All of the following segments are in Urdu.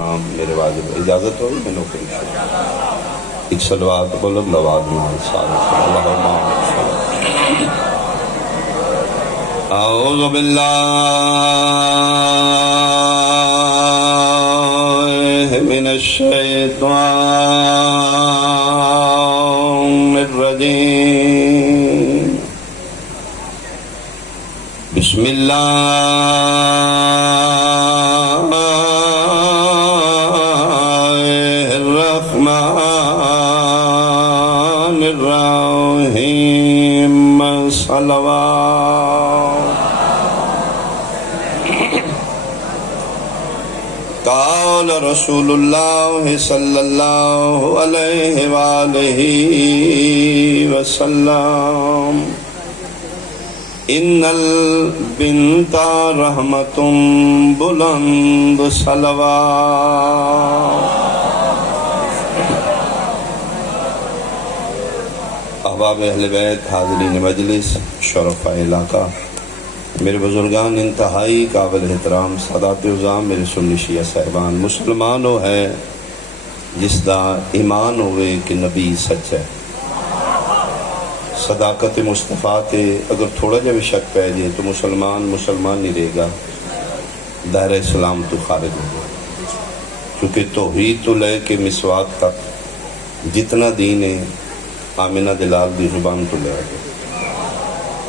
نام میرے واجب اجازت ہوئی میں نوکری سے ایک صلوات بلند لواز میں اعوذ باللہ من الشیطان الرجیم بسم اللہ الرحمن الرحیم صلوات قال رسول اللہ صلی اللہ علیہ وآلہ وسلم ان البنت رحمت بلند صلوات۔ احباب اہل بیت، حاضرین مجلس، شرفاء علاقہ، میرے بزرگان انتہائی قابل احترام، سادات عظام، میرے سنی شیعہ صاحبان، مسلمان وہ ہے جس دا ایمان ہوئے کہ نبی سچ ہے، صداقت مصطفیٰ تے اگر تھوڑا جا بھی شک پہ جائے تو مسلمان نہیں رہے گا، دائرہ اسلام تو خارج ہوگا، کیونکہ توحید تو لے کے مسواک تک جتنا دین ہے آمنہ دلال دی زبان تو لے گا۔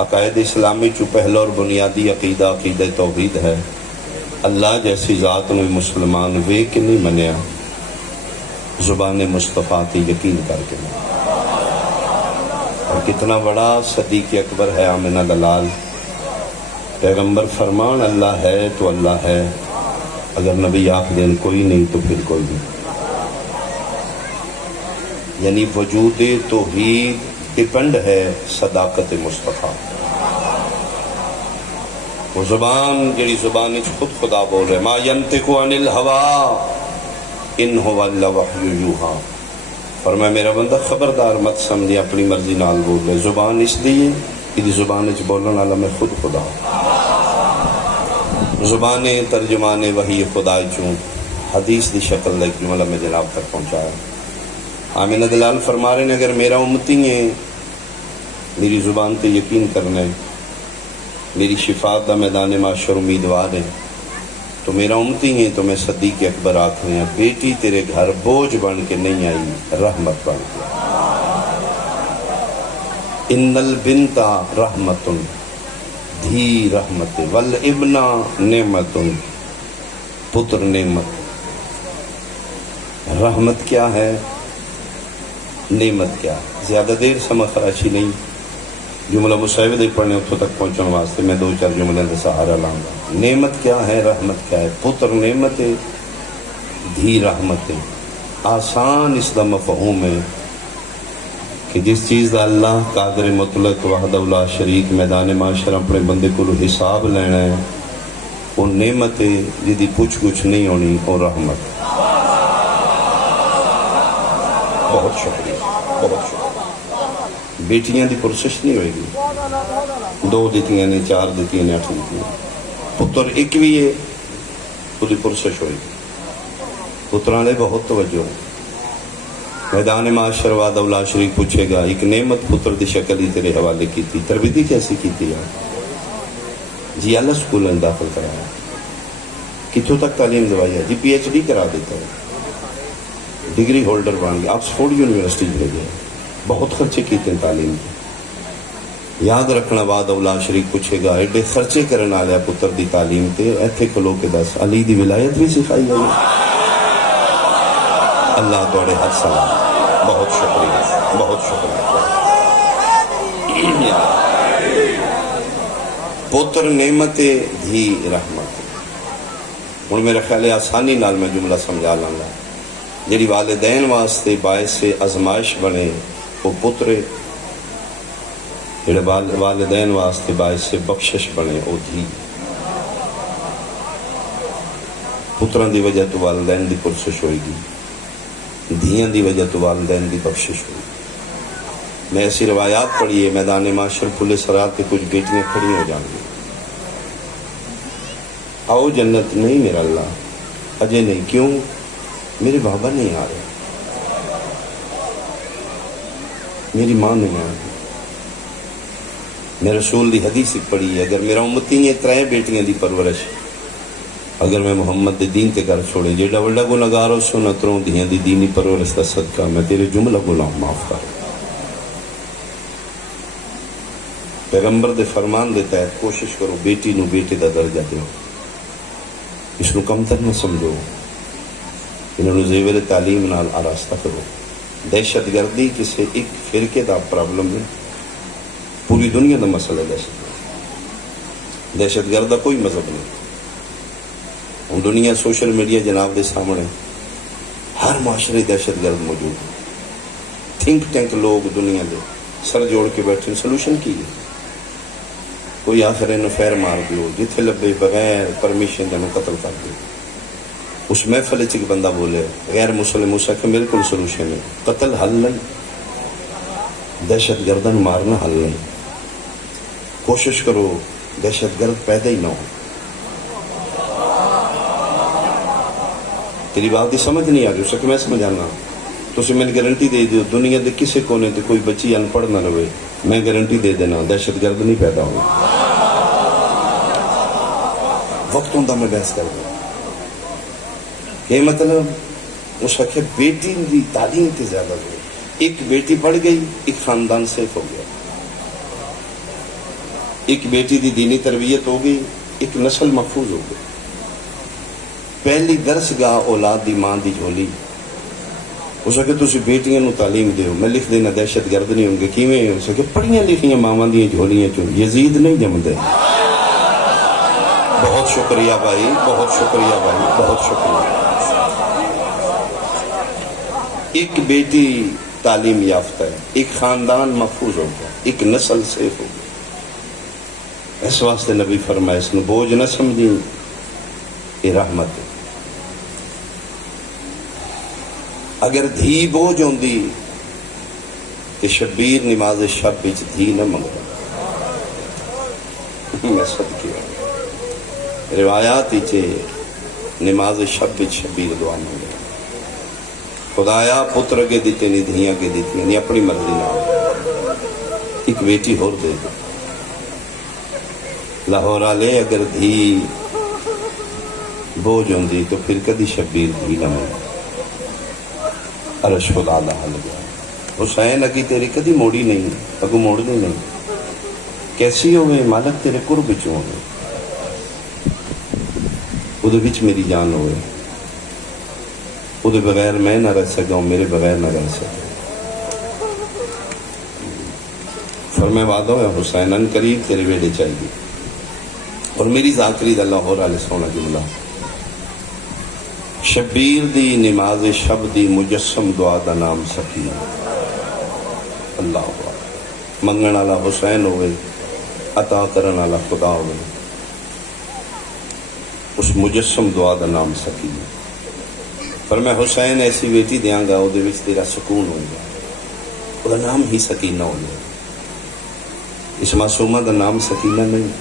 عقائد اسلامی چو پہلا اور بنیادی عقیدہ توحید ہے۔ اللہ جیسی ذات میں مسلمان وے کہ نہیں منیا، زبان مصطفیٰ تی یقین کر کے منیا۔ اور کتنا بڑا صدیق اکبر ہے آمنہ دلال، پیغمبر فرمان اللہ ہے تو اللہ ہے، اگر نبی آخ دین کوئی نہیں تو پھر کوئی نہیں، یعنی وجود توحید ڈیپنڈ ہے صداقت مصطفیٰ۔ وہ زبان جڑی زبان خود خدا بول رہے، ما ینطق عن الہوا ان هو الا وحی یوحی، فرمایا میرا بندہ خبردار مت سمجھے اپنی مرضی نال بول رہے، زبان اس لیے کہ زبان وچ بولن والا میں خود خدا، زبان ترجمان وحی خدا چوں حدیث دی شکل لے کے میں جناب تک پہنچایا۔ آمنہ دلال فرما رہے ہیں اگر میرا امتی ہے، میری زبان تے یقین کرنا ہے، میری شفاعت دا میدان معاشر امیدوار ہے، تو میرا امتی ہے تو میں صدیق اکبر آکھ رہے ہیں بیٹی تیرے گھر بوجھ بن کے نہیں آئی، رحمت بن کے۔ ان البنت رحمت، دھی رحمت، والابن نعمت، پتر نعمت۔ رحمت کیا ہے، نعمت کیا ہے؟ زیادہ دیر سمجھ خراشی نہیں، جملہ مصاحبہ دے پڑھنے اتھوں تک پہنچنے واسطے میں دو چار جملے کا سہارا لاؤں گا۔ نعمت کیا ہے، رحمت کیا ہے؟ پتر نعمت ہے، دھی رحمت ہے۔ آسان اس دا مفہوم ہے کہ جس چیز دا اللہ قادر مطلق وحدہ لا شریک میدان معاشر اپنے بندے کو حساب لینا ہے، وہ نعمت ہے جدی پوچھ کچھ نہیں ہونی، اور رحمت۔ بہت شکریہ، بہت شکریہ۔ بیٹیاں دی پرسش نہیں ہوئے گی، 2 دیتیاں نے، 4 دیتیاں نے، 8 دیتیاں، پتر ایک بھی ہے تو دی پرسش ہوئے گی۔ پتران لے بہت توجہ، میدان معاشر وعدہ اللہ شریک پوچھے گا ایک نعمت پتر دی شکل ہی تیرے حوالے کی تھی، تربیتی کیسی کی تھی؟ جی اللہ سکول میں داخل کرایا، کتوں تک تعلیم دوائی ہے؟ جی PhD کرا دیتا ہے، ڈگری ہولڈر بن گیا، آکسفورڈ یونیورسٹی بھیجے، بہت خرچے کیتے ہیں تعلیم کے۔ یاد رکھنا بعد اولا شریک پوچھے گا ایڈے خرچے کرنے والے پتر دی تعلیم تے ایتھے کھلو کے دس علی دی ولایت بھی سکھائی ہے۔ اللہ توڑے حد سلام، بہت شکریہ، بہت شکریہ۔ پتر نعمت دھی رحمت۔ ہن میرا خیال ہے آسانی نال میں جملہ سمجھا لاں گا، جڑی والدین واسطے باعث ازمائش بنے وہ پتر، جڑے والدین واسطے باعث بخشش بنے وہ دھی۔ پتران دی وجہ تو والدین دی پرسش ہوئے گی، دھیاں دی وجہ تو والدین دی بخشش ہوئے گی۔ میں ایسی روایات پڑھی ہے میدان معاشر پولیس رات کے کچھ بیٹیاں کھڑی ہو جائیں گی، آؤ جنت نہیں میرا اللہ، اجے نہیں، کیوں؟ میرے بابا نہیں آ رہے، میری ماں نہیں آ رہی. میں رسول دی حدیث پڑھی ہے، اگر میرا امتی نے 3 بیٹیاں دی پرورش، اگر میں محمد دے دین تے کر چھوڑے، جیڑا وڈا گناہگار ہو سو نہ تروں دیاں دی دینی پرورش دا صدقہ میں تیرے جملہ گناہ معاف کر. پیغمبر دے فرمان دے تحت کوشش کرو بیٹی نو بیٹے دا درجہ دیو، اس نو کم تر نہ سمجھو، انہوں نے زیور تعلیم نال آراستہ کرو. دہشت گردی کسی ایک فرقے دا پرابلم نہیں، پوری دنیا دا مسئلہ ہے. دہشت گرد دا کوئی مذہب نہیں. ہوں دنیا سوشل میڈیا جناب دے سامنے، ہر معاشرے دہشت گرد موجود ہے. تھنک ٹینک لوگ دنیا دے سر جوڑ کے بیٹھے، سولوشن کی ہے؟ کوئی آخر انہوں فیر مار دیو، جتھے لبے بغیر پرمیشن دے قتل کر دیو. اس محفل ایک بندہ بولے غیر مسلم، اس کہ میرے کو سولوشن ہے، قتل حل نہیں، دہشت گردن مارنا حل نہیں. کوشش کرو دہشت گرد پیدا ہی نہ ہو. تیری بات دی سمجھ نہیں آ رہی، اس کہ میں سمجھانا، تو اسے میں گارنٹی دے دیو دنیا دے کسی کونے تے کوئی بچی ان پڑھ نہ رہے، میں گارنٹی دے دینا دہشت گرد نہیں پیدا ہو. وقت ہوں میں بحث کر دوں کہ مطلب اس وقت بیٹی دی تعلیم تے زیادہ ہوئی. ایک بیٹی پڑھ گئی، ایک خاندان سیف ہو گیا. ایک بیٹی دی دینی تربیت ہو گئی، ایک نسل محفوظ ہو گئی. پہلی درس گاہ اولاد دی ماں دی جھولی. اس وقت تسی بیٹیاں نو تعلیم دیو، میں لکھ دینا دہشت گرد نہیں ہوں گے. کیویں ہو سکے پڑھیاں لکھیاں ماواں دی جھولیاں چوں یزید نہیں جمدے. بہت شکریہ بھائی، بہت شکریہ بھائی، بہت شکریہ. ایک بیٹی تعلیم یافتہ ہے، ایک خاندان محفوظ ہو گیا، ایک نسل سیف ہو گیا. اس واسطے نبی فرمائے اس نو بوجھ نہ سمجھی، یہ رحمت ہے. اگر دھی بوجھ ہوندی کہ شبیر نماز شب وچ دھی نہ منگدا. میں صدقے روایات وچ نماز شب وچ شبیر دعا منگدا، خدایا پتر کے دیتے نہیں دھیاں کے دیتی نہیں، اپنی مرضی نہ ایک بیٹی ہور دے دے. لاہور والے اگر دھی بوجھ ہوندی تو پھر کدی شبیر دھی نہ منگدا. عرش خدا دا حل گیا. حسین اگی تیری کدی موڑی نہیں، اگو موڑنی نہیں. کیسی ہوئے مالک تیرے قرب وچوں ہوئے، اودے وچ میری جان ہوئے. اودے بغیر میں نہ رہ سکا ہوں، میرے بغیر نہ رہ سکا. فرمائے وعدہ ہے حسین ان قریب تیرے ویڑے چاہیے. اور میری ذاکری دا لاہور والے سونا جملہ، شبیر دی نماز شب دی مجسم دعا دا نام سکینہ. اللہ اکبر. منگن والا حسین ہوئے، عطا کرن والا خدا ہوئے. اس مجسم دعا دا نام سکینہ. پر میں حسین ایسی بیٹی دیاں گا وہ تیرا سکون ہوگا. وہ نام ہی سکینہ ہو گیا. اس معصومہ دا نام سکینہ نہیں.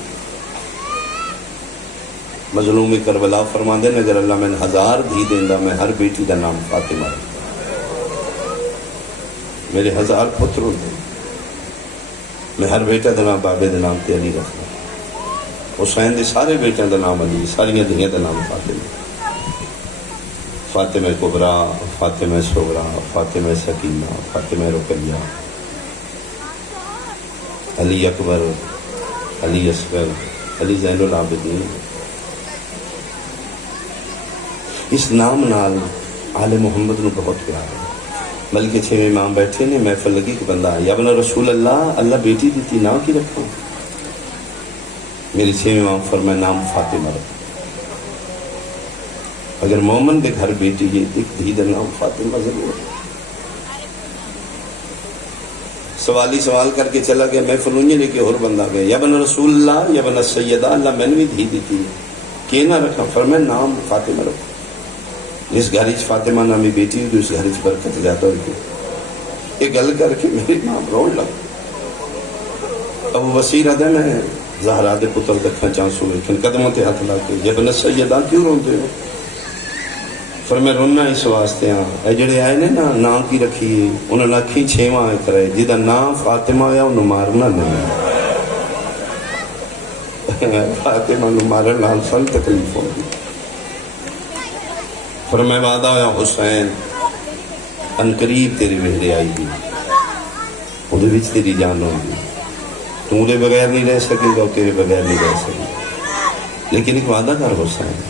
مظلوم کربلا فرماندے نے اگر اللہ میں 1000 دھی دیندا میں ہر بیٹی دا نام فاطمہ رکھدا. میرے 1000 پتر ہوندے، میں ہر بیٹا دا نام بابے دا نام تے علی رکھدا. حسین دے سارے بیٹیاں دا نام علی، ساریاں دھیاں دا نام فاطمہ. فاطمہ کبریٰ، فاطمہ صغریٰ، فاطمہ سکینہ، فاطمہ رقیہ، علی اکبر، علی اصغر، علی زین العابدین. اس نام نال آل محمد نو بہت پیار ہے. بلکہ 6 امام بیٹھے نے، محفل لگی کہ بندہ یا ابن رسول اللہ، اللہ بیٹی دیتی نام کی رکھو. میری 6 امام فرمائے نام فاطمہ رکھو. اگر مومن دے گھر بیٹی یہ ایک دھی دا نام فاطمہ ضرور. سوالی سوال کر کے چلا گیا، محفل انہیں لے کے اور بندہ گئے، یا ابن رسول اللہ یا ابن سیدہ، اللہ میں نے بھی دھی دیتی کہ نہ رکھا. فرمائے نام فاطمہ رکھو. جس گھر فاطمہ نامی بیٹی ہوئی اس گھر برکت زیادہ ہوئی. یہ گل کر کے میری ماں روڑ لگ. ابو بصیر آدھے میں زہرا دے پتر دکھا چانسو لیکن قدموں تے ہاتھ لا کے، یا ابن سیدہ کیوں روندے ہو؟ پر میں رونا اس واسطے ہاں اے جڑے آئے نے نا کی رکھیے انہوں نے آکھی 6واں کرے جہاں نام فاطمہ آیا انہوں مارنا نہیں فاطمہ نو مارن نال سن تکلیف ہوگی پر میں وعدہ ہوا حسین انقریب تیرے ویڑے آئی گی وہ تیری جان ہوگی تو دے بغیر نہیں رہ سکے گا تیرے بغیر نہیں رہ سکے لیکن ایک وعدہ کر حسین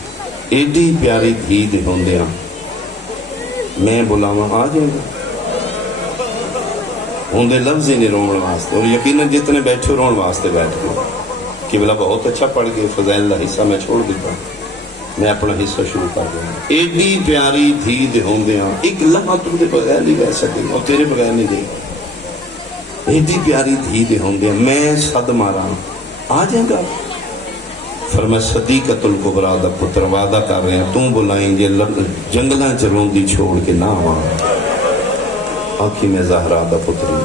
ایڈی پیاری دھی دے ہوندیاں میں بلاواں آ جائے گا ہوندے لفظ ہی نہیں رون واسطے اور یقیناً جتنے بیٹھے رون واسطے بیٹھ گئے کہ بلا بہت اچھا پڑھ گئے فضائل کا حصہ میں چھوڑ دیتا میں اپنا حصہ شروع کر دوں ایڈی پیاری دھی دے ہوندیاں ایک لمحہ تم دے بغیر نہیں رہ سکے اور تیرے بغیر نہیں دے ایڈی پیاری دھی دے ہوندیاں میں صد مارا آ جائے گا فرمایا صدیقۃ الکبریٰ دا پتر وعدہ کر رہے ہیں تم بلائیں گے جنگلاں چ روندی چھوڑ کے نہ آواں آنکھی میں زہرا دا پتری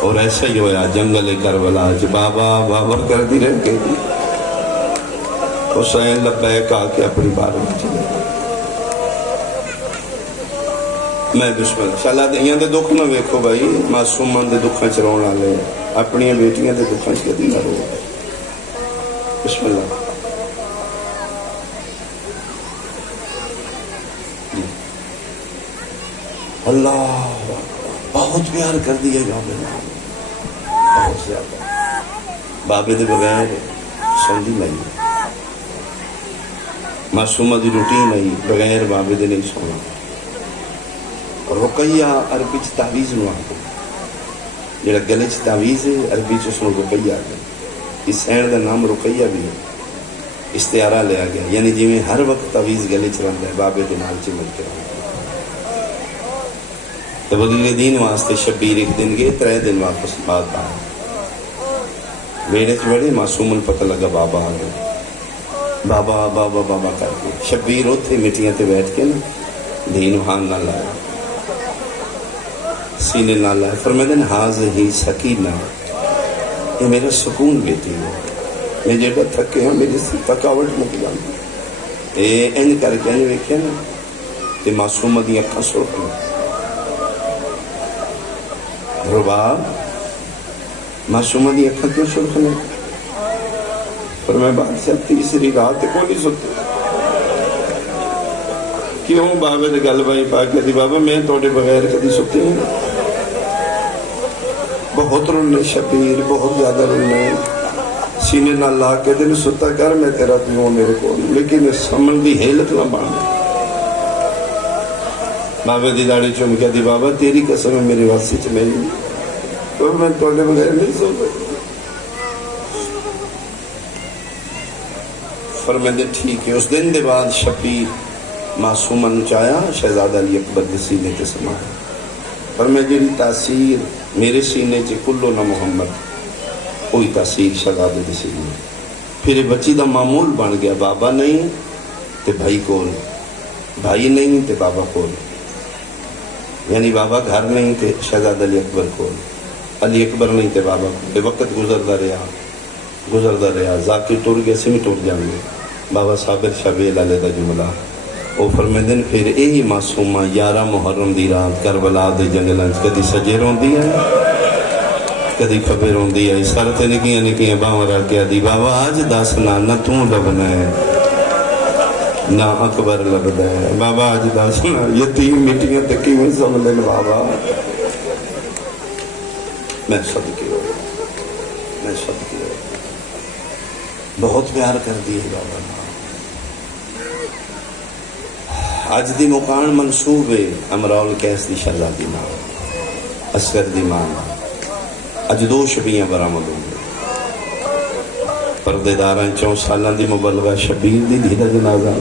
اور ایسا ہی ہویا جنگل کربلا بابا بابا کر دی رہ کے حسین لبیک آ کے اپنی بار میں چلے میں بسم اللہ شالا دیاں دے دکھ نہ ویکھو بھائی معصومان دے دکھاں چ رون والے اپنی بیٹیاں دے دکھاں چ کدی نہ رو بسم اللہ جی اللہ بہت پیار کر دیا بابے بہت زیادہ بابے دے بغیر سوندی نہیں معصومہ دی روٹین نہیں بغیر بابے دے نہیں سونا رقیہ عربی چ تعویذ نو آتے جڑا گلے چ تعویذ ہے عربی چ اس نو رقیہ آتے اس سین دا نام رقیہ بھی ہے استعارہ لیا گیا یعنی جی میں ہر وقت تعویذ گلے چ رہندا ہے بابے دے نال چمٹ کے رہندا تو بغیر دین واسطے شبیر ایک دن گئے 3 دن واپس بعد آئے بیڑے چ بڑے معصومن پتہ لگا بابا آ گئے بابا بابا بابا کر کے شبیر اتنے مٹیاں تے بیٹھ کے نا دین ہان نہ لایا سینے نہ لائے فرمائے دن ہی سکینہ یہ میرا سکون بیٹی ہے میں جیڑا تھکے ہوں میری تھکاوٹ مک جاتی اے این کر کے نہیں ویکھے نا تے معصومہ دی اکھاں سرخ لیں رباب معصومہ دی اکھاں کیوں سرخ لیں فرمائے بادشاہ تیسری رات کو نہیں سکتے کیوں بابے دے گل بھائی پاک کہتی بابا میں توڑے بغیر کدی سکتے ہوں بہت رونے شبیر بہت زیادہ رونے سینے نہ لا کے دن ستا کر میں تیرا پیوں میرے کو لیکن سمن دی حیلت نہ باندھ بابے دی داڑی چوم کہتی بابا تیری قسم ہے میری واسی چ میری تو میں توڑے بغیر نہیں سو سکتا فرمائے دے ٹھیک ہے اس دن دے بعد شبیر معصومہ نچایا شہزادہ علی اکبر کے سینے کے سمایا فرمائے جی تاثیر میرے سینے چے کلو نہ محمد کوئی تاثیر شہزادہ کے سینے پھر بچی دا معمول بن گیا بابا نہیں تے بھائی کول بھائی نہیں تے بابا کول یعنی بابا گھر نہیں تے شہزادہ علی اکبر کول علی اکبر نہیں تے بابا بے وقت گزردا رہا ذاکر ٹر گیا سمی ٹر جانے بابا صابر شبیل علیہ دا جملہ او فرمائے دن پھر یہی معصومہ 11 محرم دی رات کربلا دے جنگلاں کدی سجے روندی ہے کدی کھبے روندی ہے سر تے نکیاں نکیاں باواں رکھ کے دی بابا آج دس نہ تو لبنا ہے نہ اکبر لبدا ہے بابا آج دس نہ یتیم مٹیاں تے کیویں سمجھن بابا میں صدقے ہو بہت پیار کر دیے بابا آج دی مکان منصوب ہے امراؤل کیس دی شہزادی ماں اصغر دی ماں اج 2 شبیاں برآمد ہوں گے پردے داراں 4 سالاں دی مبلغہ شبیر دی دھی دا جنازہ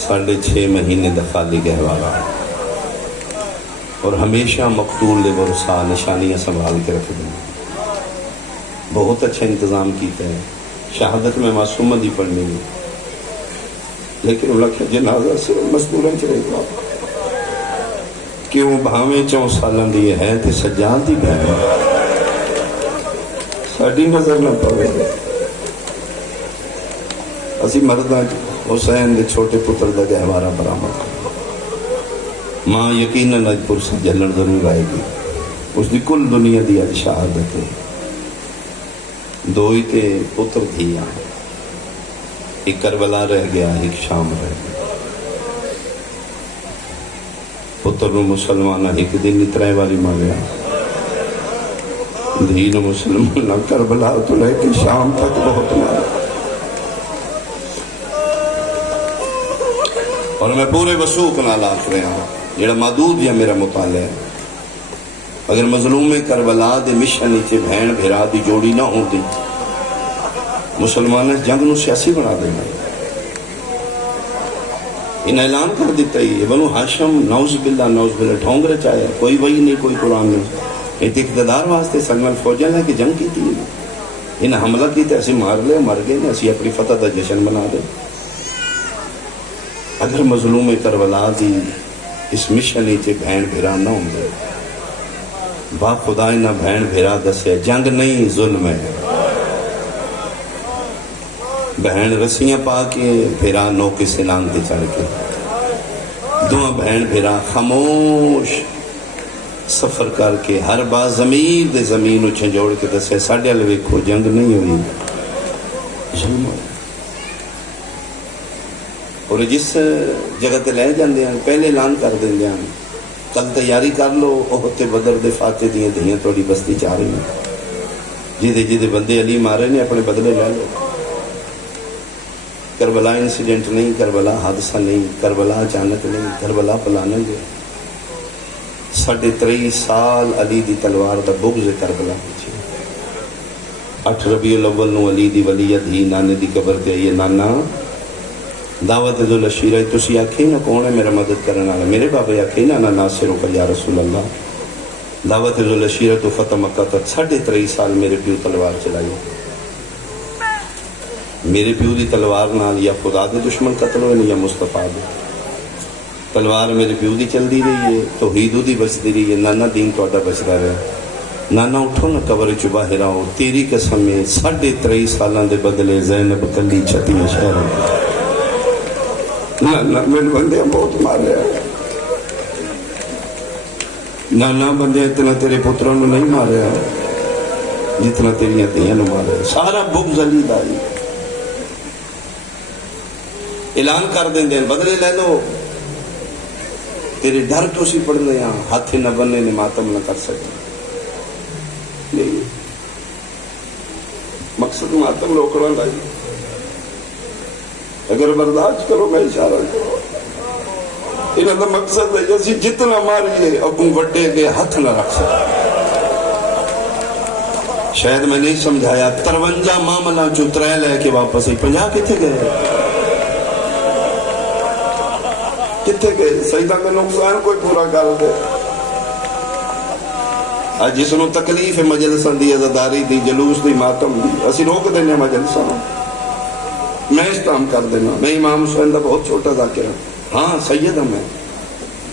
6.5 مہینے دا خالی گہوارہ اور ہمیشہ مقتول دے ورثاء نشانیاں سنبھال کے رکھ دیں بہت اچھا انتظام کیتا ہے شہادت میں معصومہ دی پڑھنی ہے لیکن انہوں نے جنازہ صرف مزدوراں چ رہے گا کیوں بھاویں 4 سالاں دی ہے تے سجاد دی بہن ساڈی نظر نہ پوے اسی مرداں حسین دے چھوٹے پتر دا گہوارہ برآمد ماں یقیناً اج پرس جلن ضرور آئے گی. اس دی کل دنیا دی اج شہادت ہے. دو ہی تے پتر دھیاں، ایک کربلا رہ گیا، ایک شام رہ گیا. پتر نو مسلمان ایک دن اترائے والی ماریا، دھی نو مسلمان کربلا تو لے کے شام تک بہت مارا. اور میں پورے وثوق نال آکھ رہا ہوں، جڑا محدود یا میرا مطالعہ ہے، اگر مظلوم کربلا دے مشن نیچے بہن بھیرا دی جوڑی نہ ہوتی، مسلمان جنگ نو سیاسی بنا دینا. ان اعلان کر دیتا ہی بنو ہاشم نعوذ باللہ ڈھونگ رچایا، کوئی وحی نہیں، کوئی قرآن نہیں. ایک اقتدار واسطے سلمان فوجیں لے کے جنگ کی تھی، انہیں حملہ کیتے اسی مار لے، مر گئے نے، اسی اپنی فتح دا جشن بنا دے. اگر مظلوم کربلا دی اس مشن نیچے بہن بھیرا نہ ہوں گے، با خدا نہ بہن بھیرا دسے جنگ نہیں ظلم ہے. بہن رسیاں پا کے بھیرا نو کے سنان تے چڑھ کے، دونوں بہن بھیرا خاموش سفر کر کے ہر بار زمین دے زمین اچھے جوڑ کے دسے ساڑھے والے ویکھو جنگ نہیں ہوئی، ظلم ہوئی. اور جس جگہ تے لے جاندے ہیں پہلے اعلان کر دیندے ہیں کل تیاری کر لو، احد بدر دے فاتح دیاں دھیاں تھوڑی بستی چاہ رہی ہیں، جدے بندے علی مارے نے اپنے بدلے لے لو. کربلا انسیڈنٹ نہیں، کربلا حادثہ نہیں، کربلا اچانک نہیں، کربلا پلاننگ ہے. 23.5 سال علی دی تلوار دا بغض کربلا پیچھے. 8 ربیع الاول نو علی دی ولیہ دھی نانے دی قبر تے آئیے، نانا دعوت ذل عشیرہ تسی آکھے نا کون ہے میرا مدد کرنے والا، میرے بابا آکھے نا انا ناصرک یا رسول اللہ. دعوت ذل عشیرہ تو فتح مکہ تک 23.5 سال میرے پیو تلوار چلائی. میرے پیو دی تلوار نال یا خدا دے دشمن قتل ہوئے یا مصطفیٰ دے. تلوار میرے پیو دی چل دی رہی ہے، توحید دی بچتی رہی ہے، نانا دین تہاڈا بچدا رہا. نانا اٹھو نا قبر چ باہر آؤ، تیری قسم ہے 23.5 سالاں دے بدلے زینب کلی چھٹیاں شہر. نانا میرے بندے بہت مارے، نانا بندے اتنا تیرے پتروں نے نہیں مارے جتنا تیریاں دھیاں نے مارے. سارا بغض علی دا ہی. اعلان کر دیں دیں بدلے لے لو، تیرے ڈر تو سی پڑھنے ہاں، ہاتھ نہ بننے نے ماتم نہ کر سکے. نہیں مقصد ماتم روکنا نہیں، اگر برداشت کرو میں اشارہ کرو. انہاں دا مقصد ہے اسی جتنا ماریے اگوں وڈے دے ہاتھ نہ رکھ سکے. شاید میں نہیں سمجھایا، 53 معاملہ جو 3 لے کے واپس ہی 50 کتنے گئے؟ کتنے گئے؟ سجدہ کا نقصان کوئی پورا کر دے. آج جس نو تکلیف ہے مجلساں دی عزاداری دی جلوس دی ماتم دی، اسی روک دینے مجلساں. میں استعام کر دینا، میں امام حسین دا بہت چھوٹا ذاکر ہوں، ہاں سید ہوں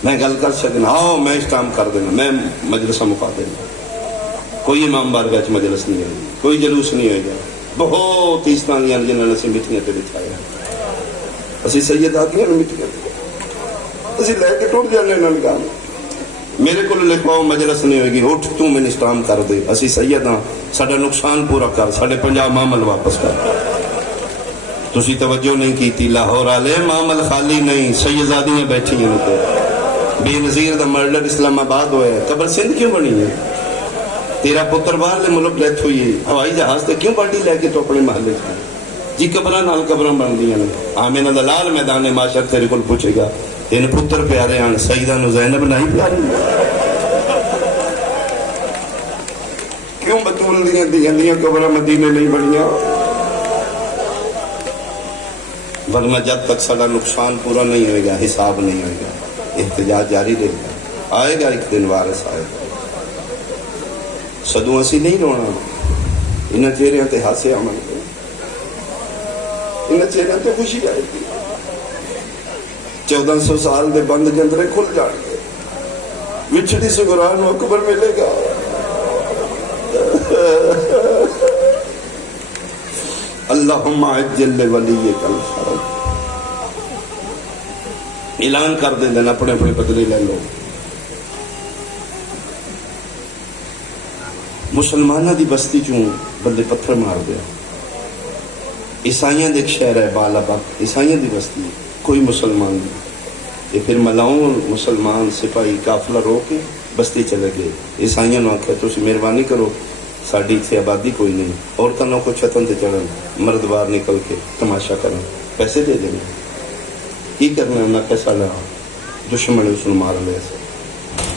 میں گل کر سکنا، آؤ میں استعام کر دینا، میں مجلسہ مکا دینا. کوئی امام بارگاہ چ مجلس نہیں ہوئی، کوئی جلوس نہیں ہوئے گا. بہت ایستانیاں جنہوں نے اسی مٹھیاں تے بچھایا، اسی سید آدیاں نے مٹھیاں اسی لے کے ٹوٹ جانے نلگان. میرے کو لکھواؤ مجلس نہیں ہوئے گی، اٹھ تو میں استعام کر دے، اسی سید ہاں، ساڑھا نقصان پورا کر، ساڑھے 50 معامل واپس کر. تسی توجہ نہیں کی تھی، لاہور آلے معامل خالی نہیں، سیدزادیاں بیٹھی ہیں ان کو. بے نظیر دا مرڈر اسلام آباد ہوئے، قبر سندھ کیوں بنی ہے؟ تیرا پتر باہر لے ملک ڈیتھ ہوئی ہے، ہوائی جہاز تے کیوں باڈی لے کے تو اپنے محلے جائے جی؟ قبرہ نال قبرہ بن دیا نے. آمینہ دلال میدان معاشر تیرے کل پوچھے گا تین پتر پیارے آن، سیدہ نو زینب نہیں پیاری؟ کیوں بطول دیاں قبرہ مدینے نہیں بنیاں؟ ورنہ جب تک سارا نقصان پورا نہیں ہوئے گا، حساب نہیں ہوئے گا، احتجاج جاری رہے گا. آئے گا ایک دن وارث آئے گا. سدوں اسی نہیں رونا، انہاں چہریاں تے ہاسے آمن گے، انہاں چہریاں تے خوشی آئے گی. 1400 سال دے بند جندرے کھل جان گے، وچھڑی سگران اکبر ملے گا. اللہم عجل ولیک الفرج. اعلان کر دیں اپنے اپنے بدلے لے لو. مسلمانوں دی بستی چوں بندے پتھر مار دیا. عیسائیاں دے ایک شہر ہے بالابک، عیسائیاں دی بستی، کوئی مسلمان نہیں. یہ پھر ملاؤں مسلمان سپاہی قافلہ رو کے بستی چلے گئے. عیسائیوں نے آخیا تسی مہربانی کرو ساڈی اتنے آبادی کوئی نہیں، عورتوں کو چھتن تے چڑھن، مرد باہر نکل کے تماشا کرن، پیسے دے دیں. کی کرنا انہیں کہ ساڈا دشمن اس کو مار لیا.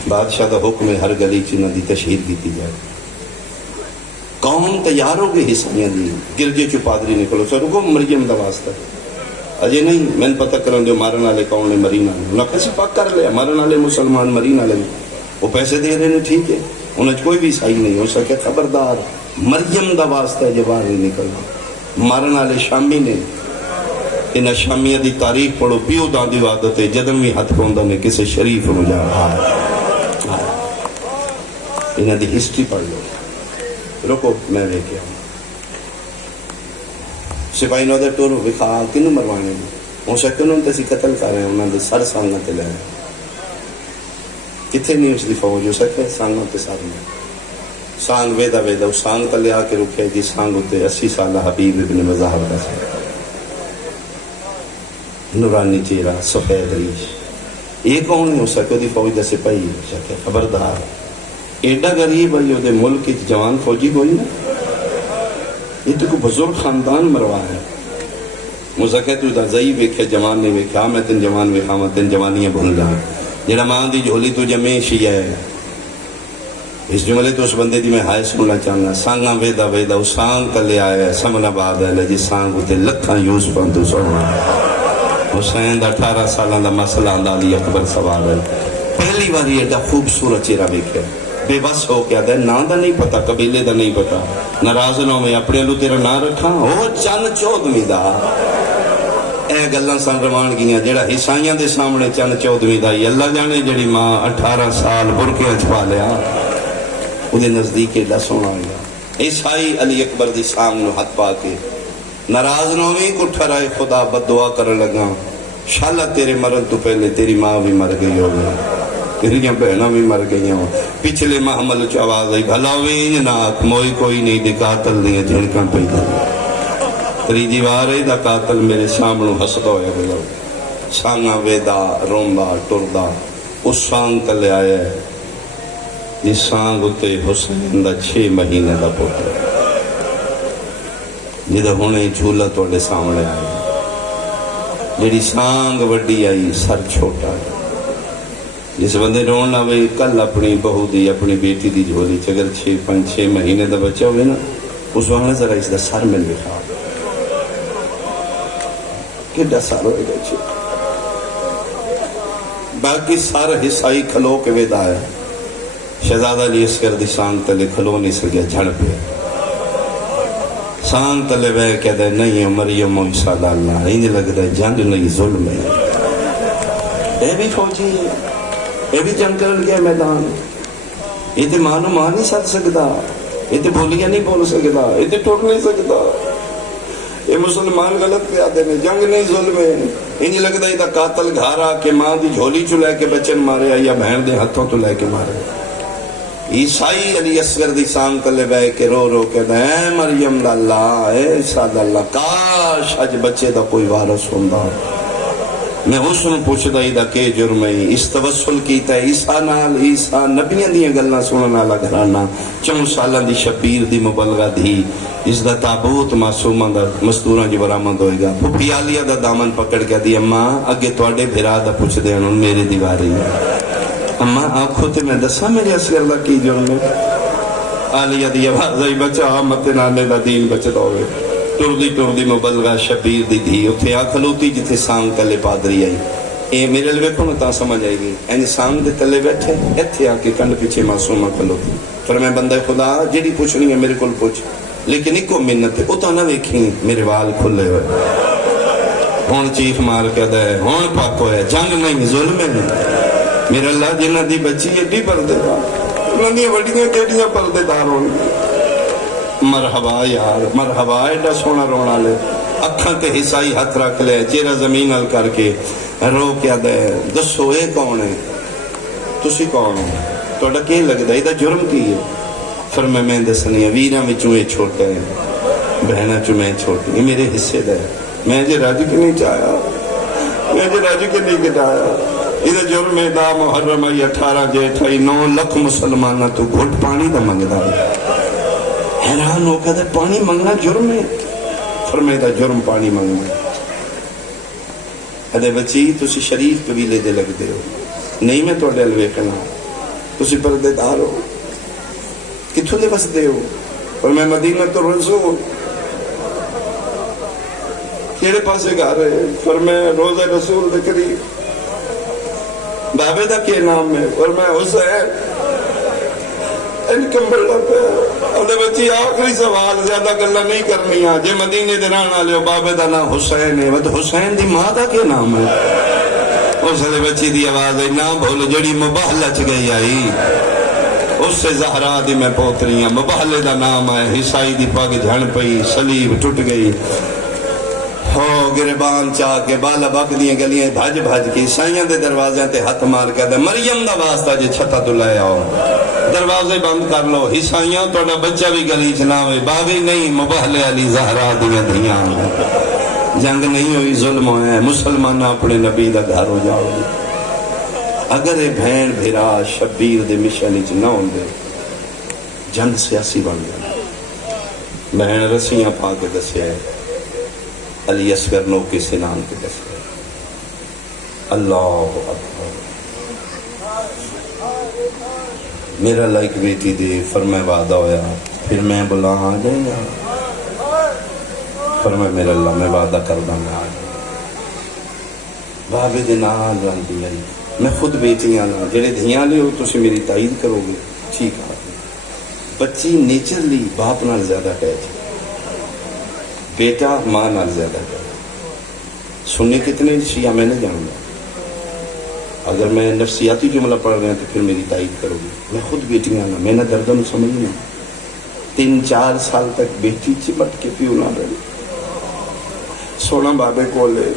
بادشاہ دا حکم ہے ہر گلی چ انہاں دی تشہیر کی جائے. قوم تیار ہو گئی عیسائیاں دی، گرجے چ پادری نکلو سر رکو مریم دا واسطہ اجے نہیں میں پتہ کرن دیو مارن والے کون نے مرین والے. انہاں پیسے پاک کر لیا، مارن والے مسلمان مرین والے وہ پیسے دے رہے ہیں ٹھیک ہے. انہیں کوئی بھی عیسائی نہیں ہو سکے خبردار مریم دا واسطہ ہے جو باہر نہیں نکلنا. مارن والے شامی نے انہیں شامیہ دی تاریخ پڑھو پیو دان دی عادت ہے جدن بھی ہاتھ پوندا نے کسی شریف نو جا انہیں دی ہسٹری پڑھ لو. رکو میں لے کے آؤں. سپاہی نو دے ٹور وکھا کنو مروانے ہو سکے انہوں نے قتل کر رہے ہیں. انہوں نے سر سانگاں تے لے کتنے نہیں اس دی فوج ہو سکے سانگاں تے سر میں سانگ ویدا ویدا اس سانگ تلے آ کے رکھے جی سانگ ہوتے 80 سالہ حبیب ابن مظاہر کا سے نورانی چہرہ سفید ریش. یہ کون نہیں ہو سکے دی فوج دا سپاہی ہو سکے خبردار. ایڈا غریب ہے یہ ملک کی جوان فوجی کوئی نا یہ تو کوئی بزرگ خاندان مروا ہے. مزکے تو دا ضعیف ویکھے جوان نہیں ویکھا میں تن جوان ویکھا میں تن جوانیاں بھول جاؤں جڑا ماں دی جھولی تو جمے شیعہ ہے. اس جملے تو اس بندے دی میں ہائے سننا چاہنا. سانگاں ویدا ویدا اس سانگ تلے آیا سمنا بعد ہے جی سانگ ہوتے لکھاں یوسفاں تو سننا. حسین دا 18 سالہ دا مسئلہ آندا علی اکبر سوال ہے. پہلی باری ایڈا خوبصورت چہرہ ویکھے بے بس ہو کے آدھا نا دا نہیں پتا قبیلے دا نہیں پتا ناراض نہ میں اپنے لو تیرا نا رکھا او چن چودھویں دا. اے گلاں سن روان گیاں جڑا عیسائیاں دے سامنے چن چودھویں دا ہی اللہ جانے جڑی ماں 18 سال برقعہ چھپا لیا او دے نزدیک ایڈا سونا ہویا. عیسائی علی اکبر دی سامنے ہاتھ پا کے ناراض نہ ہوئی کو ٹھہرائے خدا بد دعا کرن لگا شالا تیرے مرن تو پہلے تیری ماں بھی مر گئی ہوگی تیریاں بہناں بھی مر گئی ہوں. پچھلے محمل چ آواز آئی بھلا وینج ناک موئی کوئی نہیں دے قاتل دیاں جھڑکاں پئی تریجی وارے دا قاتل میرے سامنے ہسدا ہویا بلا سانگاں ویدا رومبا ٹردا اس سانگ تلے آیا ہے جس سانگ اتے حسین دا 6 مہینے دا پوتر جدہ ہونے جھولا توڑے سامنے آیا جیڑی سانگ وڈی آئی سر چھوٹا ہے. جس بندے رون آوے کل اپنی بہو دی اپنی بیٹی دی جھولی چگر 5-6 مہینے دا بچہ ہوئے نا اس وہاں ذرا اس دا سر میں لکھا کیڈا سر ہوئے گا چھے باقی سر حصائی کھلو کے ویدا ہے. شہزادہ علی اصغر دی سانگ تلے کھلو نہیں سکیا جھڑ پہ سانگ تلے وے کہتا ہے نہیں مریم و عیسیٰ اللہ انہیں لگتا ہے جنگ نہیں ظلم ہے. اے بھی فوجی ہے یہ بھی جنگ کرن گیا میدان یہ تے ماں نو ماں نہیں سد سکتا یہ تے بولیاں نہیں بول سکتا یہ تے ٹوٹ نہیں سکتا. یہ مسلمان غلط پہ آتے ہیں جنگ نہیں ظلم ہے. انہیں لگتا ہے یہ قاتل گھر آ کے ماں دی جھولی چو لے کے بچن مارے یا بہن دے ہتھوں تو لے کے مارے. عیسائی علی اصغر دی سانگ تلے بے کے رو رو کے دے اے مریم دا اللہ اے عیسیٰ دا اللہ کاش اج بچے دا کوئی وارث ہوندا. میں اس نے پوچھ دا ہی دا کہ جرم ہے اس توسل کیتا ہے عیسیٰ نال عیسیٰ نبیاں دیاں گلاں سنن والا گھرانا 4 سالاں دی شبیر دی مبلغہ دھی اس دا تابوت معصوماں دا مستوراں جو برآمد ہوئے گا. پھپھی عالیہ دا دامن پکڑ کے دی اماں اگے تواڈے بھرا دا پوچھ دے ہن میرے دیواری اماں آنکھوں تے میں دساں میرے اصغر دا کی جرم ہے. عالیہ دی آواز آئی بچہ مت نانے دا دین بچدا ہوئے. ٹردی مبلغہ شبیر دی دھی اتھے آ کھلوتی جتھے سانگ تلے پادری آئی. اے میرے لئے کو نتا سمجھ آئے گی اینی سانگ دے تلے بیٹھے ایتھے آ کے کنڈ پیچھے معصومہ کھلوتی. فرمائے بندہ خدا جیڑی پوچھنی ہے میرے کل پوچھ لیکن ایک کو منت ہے اتا نہ ویکھیں میرے وال کھلے ہوئے ہون چیخ مار کے دے ہون پاک ہوئے جنگ نہیں ظلم ہے. میرے اللہ جنہ دی بچی ایڈی پردے دار انہوں نے وڈیاں کیڑیاں پردے دار ہوں. مرحبا یار مرحبا ایڈا سونا رونا لے اکھاں تے حصائی ہاتھ رکھ لے چہرہ زمین حل کر کے رو کے آدھے دسو اے کون ہے تسی کون ہو تہاڈا کی لگدا یہ جرم کی ہے فرمایا میں دسنی ویراں وچوں اے چھوٹا ہے بہناں چوں میں چھوٹی یہ میرے حصے دا ہے میں جے رج کے نہیں چاہیا میں جے رج کے نہیں گٹایا یہ جرم ہے دا محرم آئی 18 جیٹھ آئی 9 لکھ مسلمانہ تو گھٹ پانی دا منگدا ہے حیران ہو کہ پانی منگنا جرم ہے فرمایا دا جرم پانی منگنا ادے بچی تسی شریف قبیلے دے لگ دے ہو نہیں میں توڑے الوے کنا تسی پردے دار ہو کتھوں دے بس دے ہو اور میں مدینہ تو رسول کیڑے پاسے گا رہے فرمایا روزہ رسول دے قریب بابے دا کے نام ہے فرمایا حسین ان کمبل پہ اندے بچی آخری سوال زیادہ گلہ نہیں کرنی ہے جے مدینے دے رہنا لے بابے دا نام حسین ہے وہ حسین دی ماں دا کے نام ہے اس لئے بچی دی آواز ہے نام بھولو جڑی مباہلہ چ گئی آئی اس سے زہرا دی میں پوتری ہیں مباہلے دا نام ہے حسائی دی پاک جھن پئی سلیب ٹوٹ گئی ہو گربان چاہ کے بالا باک دیئے گلیاں بھاج بھاج کی سائیاں دے دروازیں تے ہاتھ مار کے دے مریم دا واسطہ جے چھتا تو لائے آؤ دروازے بند کر لو حسائیاں توڑا بچہ بھی گلی چناوے باغی نہیں مباہلے علی زہرا دیئے دھیاں جنگ نہیں ہوئی ظلم ہوئے مسلمان اپنے نبی دا گھر ہو جاؤ گے اگر اے بھین بھیرا شبیر دے مشالی چ نہ ہوں دے جنگ سیاسی بن جائے بہن رسیاں پا کے دسے علی اصغر نو کے سنان کے دسے اللہ اکبر میرا لائک بیٹی دے فرمائے وعدہ ہویا پھر میں بلا آ جائے گا فرمائے میرا اللہ میں وعدہ کردہ میں آ جائے بابے دن آن رہی آئی میں خود بیٹیاں لا جڑے دھیاں لے ہو تو سے میری تائید کرو گے ٹھیک ہے بچی نیچرلی باپ نال زیادہ کہے چھے بیٹا ماں نال زیادہ کہے سننے کتنے شیعہ میں نے جانوں گا اگر میں نفسیاتی جملہ پڑھ رہے ہیں تو پھر میری تائید کرو گی میں خود بیٹیاں لا میں نے دردوں سمجھنا 3-4 سال تک بیٹی چمٹ کے پیو نہ رہی سونا بابے کو لے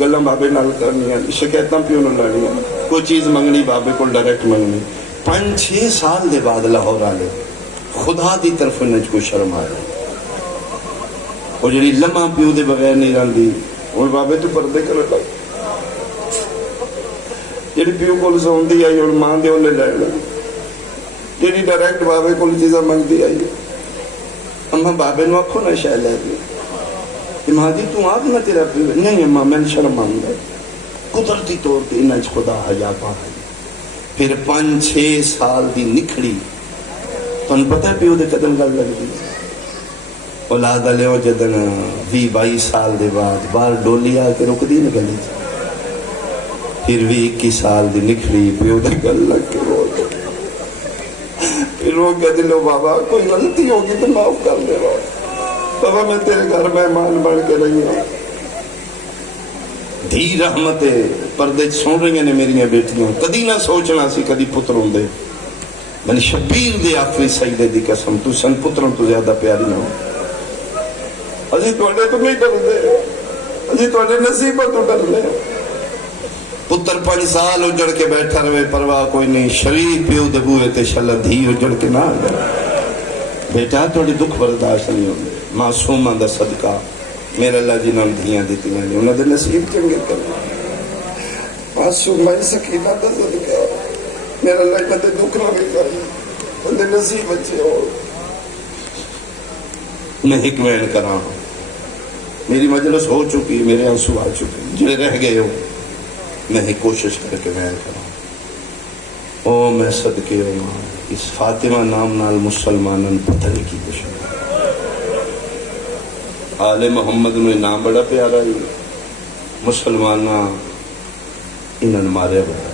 گلہ بابے نال کرنی شکایتاں پیو نہ لڑی کوئی چیز منگنی بابے کو ڈائریکٹ منگنی 5-6 سال دے بعد لاہور آلے خدا دی طرف نج کو شرم آ رہی اور جڑی لمحہ پیو دے بغیر نہیں رہندی اور بابے تو پردے کر لگ جڑی پیو کو سوندی آئی اور ماں دے اولے لڑ جڑی ڈائریکٹ بابے کو چیزاں منگدی آئی اماں بابے نو آکھو نہ شاہ لے گی ماں دی تو آگ نہ تیرا پیو نہیں اماں میں شرم آؤں گا قدرتی طور پہ انج خدا حیا پا ہے پھر 5-6 سال دی نکھڑی تو ان پتہ ہے پیو دے قدم گل لگ دی اولاد لے ہو جدن 20-22 سال دے بعد بار ڈولی آ کے رک دی نہ گلی پھر 21 سال دی نکھڑی پیو دے گل لگ کے رو دے پھر رو کے دلو بابا کوئی غلطی ہوگی تو معاف کر دے رو بابا میں تیرے گھر مہمان بڑھ کے رہی ہوں دھی رحمت پردے سن رہی ہیں میری بیٹیاں کدی نہ سوچنا سی کدی پتر ہوں دے میں شبیر دے آخری سجدے دی قسم تو سن پتروں تو زیادہ پیاری نہ ہو اجی توڑے تو نہیں ڈر دے اجی توڑے نصیبہ تو ڈر لے پتر 5 سال اجڑ کے بیٹھا رہے پرواہ کوئی نہیں شریف پیو دبوئے تے شلہ دھی اجڑ کے نہ آگئے بیٹا توڑی دکھ برداشت نہیں ہوں گے معصومہ دا صدقہ میرے اللہ جی نام دھیاں دیتی ہیں انہوں نے نصیب چنگے کرنا معصومہ سکینہ دا صدقہ میرے اللہ کہتے دکھ نہ بھی کرنا انہوں نے نصیب اچھے ہو میں حکمین کرا ہوں میری مجلس ہو چکی میرے آنسو آ چکے جنہیں رہ گئے ہو میں ہی کوشش کر کے بیان کرا او میں صدقے ہوں اس فاطمہ نام نال مسلمانن پتھر کی دشمن آل محمد میں نام بڑا پیارا ہی مسلمانہ انہوں نے مارے بڑا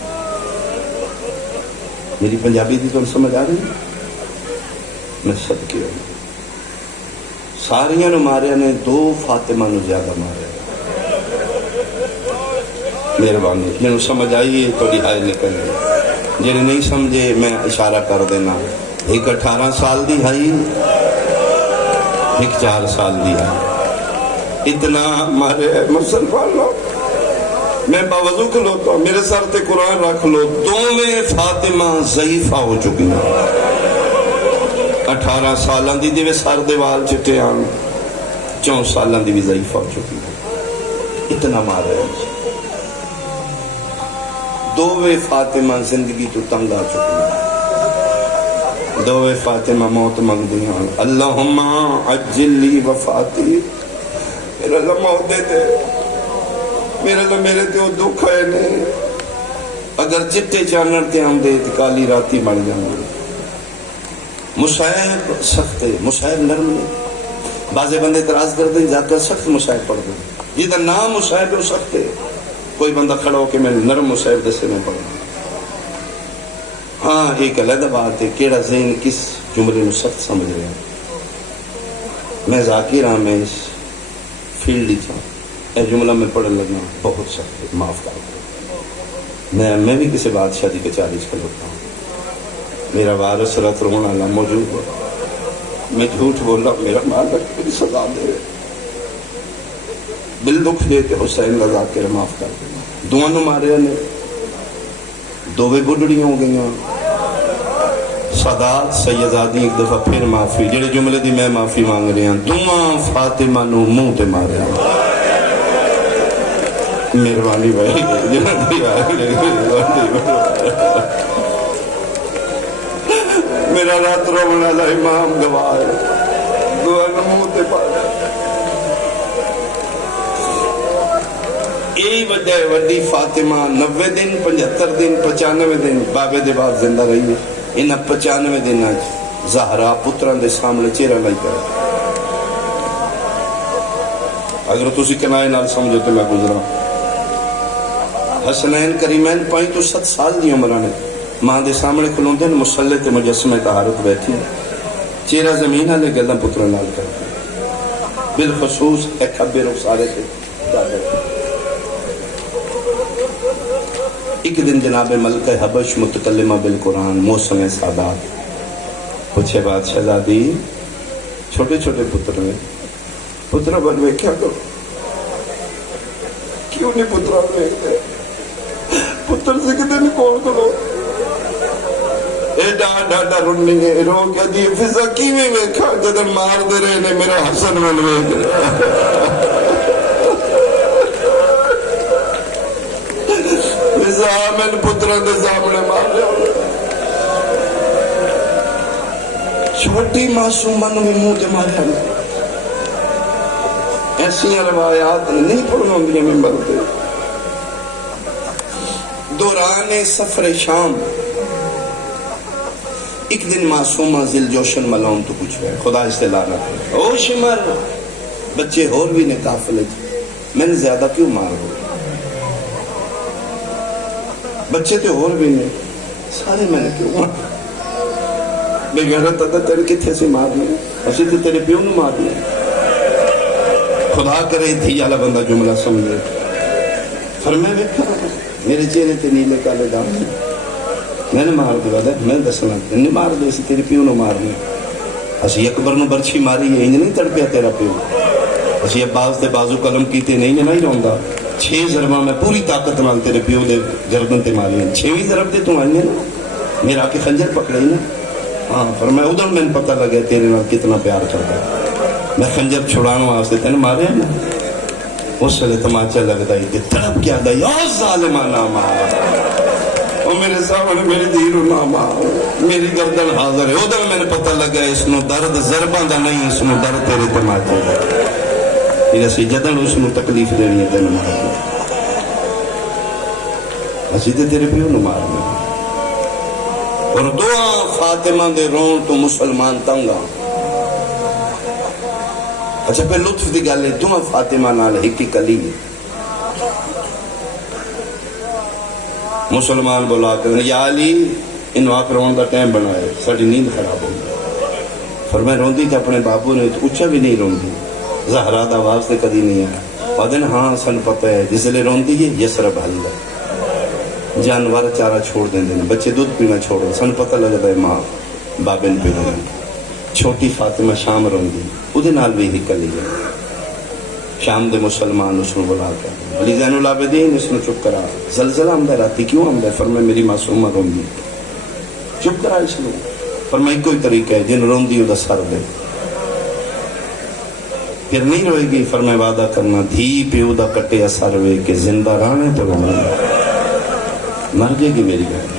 میری پنجابی دی تو سمجھ آ رہی میں صدقے ہوں ساریاں نو مارے نے 2 فاطمہ نو زیادہ مارے مہربانی جنہوں سمجھ آئیے تو رہائی نکل گئی جنہیں نہیں سمجھے میں اشارہ کر دینا ایک 18 سال دی ہائی ایک 4 سال دی ہائی اتنا مارے مسلمان لوگ میں باوضو کھلوتا ہوں، میرے سر تے قرآن رکھ لو، دوویں فاطمہ ضعیفہ ہو چکی ہیں، 18 سالاں دی دے سر دے وال چٹے آن، 4 سالاں دی بھی ضعیفہ ہو چکی ہیں، اتنا مار رہے ہیں۔ دوویں فاطمہ زندگی تو تنگ آ چکی ہیں، دوویں فاطمہ موت منگ دی ہیں، اللہم عجل لی وفاتی، میرے اللہ موت دے دے، میرے اللہ میرے تے وہ دکھ ہے نہیں، اگر چٹے چانر تے ہم دے کالی راتی بن جانا۔ مصائب سخت ہے، مصائب نرم ہے، بعضے بندے اعتراض کر دیں زیادہ سخت مصائب پڑھ دیں، جیدہ نام مصائب ہے وہ سخت ہے، کوئی بندہ کھڑا ہو کہ میں نرم مصائب دسے میں پڑھوں۔ ہاں ایک علیحدہ بات ہے کیڑا ذہن کس جملے میں سخت سمجھ رہے ہیں۔ میں ذاکر ہاں، میں اس فیلڈ ہی تھا، اے جملہ میں پڑھنے لگا بہت سخت ہے، معاف کر دو۔ میں بھی کسی بادشاہ دی کچہری چ کھلوتا ہوں، میرا وارث رت رونا والا موجود ہے، میں جھوٹ بول رہا ہوں، میرا مالک میری سزا دے، دل دکھ دے کہ حسین رضا کے معاف کر دے۔ دونوں مارے نے، دوویں بڈڑی ہو گئی ہیں، سادات سیدزادی ایک دفعہ پھر معافی، جڑے جملے دی میں معافی مانگ رہے ہیں، دوواں فاطمہ نو منہ تے مارے ہیں۔ مہربانی بھائی میرا رات رونے والا امام گواہ ہے، دعا منہ تے پارے۔ یہی وجہ ہے وڈی فاطمہ 90 دن 75 دن 95 دن بابے دے بعد زندہ رہی ہے، انہاں 95 دن زہرا پتران دے سامنے چہرہ لائی کر۔ اگر تسی کنائے نال سمجھو تو میں گزرا، حسنین کریمین 5 تو 7 سال دی عمرہ نے ماں دے سامنے کھلوندے ہیں، مسلح تے مجسمہ طہارت بیٹھی ہیں، چہرہ زمین والے گلاں پتران نال کرتے ہیں، بالخصوص ایک ابے رخسارے سے دادا۔ ایک دن جناب ملکہ حبش متکلمہ بالقرآن موسم سادات پوچھے بادشاہ زادی چھوٹے چھوٹے پتر میں پتر بنوے کیا کرو، کیوں نہیں پترہ بنوے پتر سے کتے نہیں کون کرو، اے ڈاڈا رننی ہے رو کیا دی فضا کی میں ویکھا جدن مار دے رہے نے میرا حسن بنوے میں پتران دے سامنے مار لیا، چھوٹی معصومہ نے منہ تے ماریا، ایسی روایات نہیں پڑھنوں گی ممبر پہ۔ دوران سفر شام ایک دن معصومہ ذل جوشن ملون تو کچھ ہے، خدا اس سے لعنت ہے، او شمر بچے اور بھی نے قافلے میں نے زیادہ کیوں مار ہو، بچے تو اور بھی نہیں سارے میں نے کیوں مار، بے غیرت تھا تیرے کتھے سے مارنے، اسی تو تیرے پیوں نے مارنے، خدا کرے تھی والا بندہ جملہ سمجھے، فرمائے بیٹھا میرے چہرے تے نیلے کالے داغ میں نے مار دیا، میں دسنا نہیں مار دے اسی تیرے پیوں نے مارنے، اسی اکبر نو برچھی ماری ہے انج نہیں تڑپیا تیرا پیو، اسی عباس دے بازو قلم کیتے نہیں روندا، 6 ضرباں میں پوری طاقت نال تیرے پیو دے گردن تے ماری ہیں، 6ویں ضرب تے تو آئی ہے نا میرا کے خنجر پکڑے نا، ہاں فرمایا ادھر میں پتہ لگا تیرے نال کتنا پیار کرتا ہے، میں خنجر چھڑانے واسطے تینے مارے ہیں نا، اس ویلے تماچا لگتا ہی تے تڑپ کیا گئی او ظالمانہ مار، او میرے سامنے میری دیر نہ مار، میری گردن حاضر ہے، ادھر میں نے پتہ لگا اس نو درد ضرباں دا نہیں، اس نو درد تیرے تماچے دا، یہ اسی جدن اس نو تکلیف دینی ہے تینے مارنے، اسی تے تیرے پیو نو مارنے، اور دعا فاطمہ دے رون تو مسلمان تنگا۔ اچھا پہ لطف دی گل ہے دعا فاطمہ نال ایک کلی ہے، مسلمان بولا کہ یا علی انہوں آکر رون دا ٹائم بنائے ساڑی نیند خراب ہو گئی، فرمائے روندی کہ اپنے بابو نے تو اچھا بھی نہیں روندی، زہرا دا آواز تے کدی نہیں آیا، وعدن ہاں سن پتہ ہے جس لئے روندی ہے یسرب حل ہے، جانور چارہ چھوڑ دیں دینا، بچے دودھ پینا چھوڑ دیں، سن پتہ لگتا ہے ماں بابن پہ دیں، چھوٹی فاطمہ شام روندی ادھے نال بھی ہی کلی ہے، شام دے مسلمان اس کو بلا کے علی زین العابدین اس نے چپ کرا زلزلہ آمدہ راتی کیوں آمدہ فرمائے میری معصومہ روندی چپ کرا اس نے فرمائے کوئی طریقہ ہے جن روندی دا سر دے پھر نہیں روئے گی فرمائے وعدہ کرنا دھی پیو دا کٹے اثر وے کہ زندہ رانے تو رونے مر جائے گی میری بہن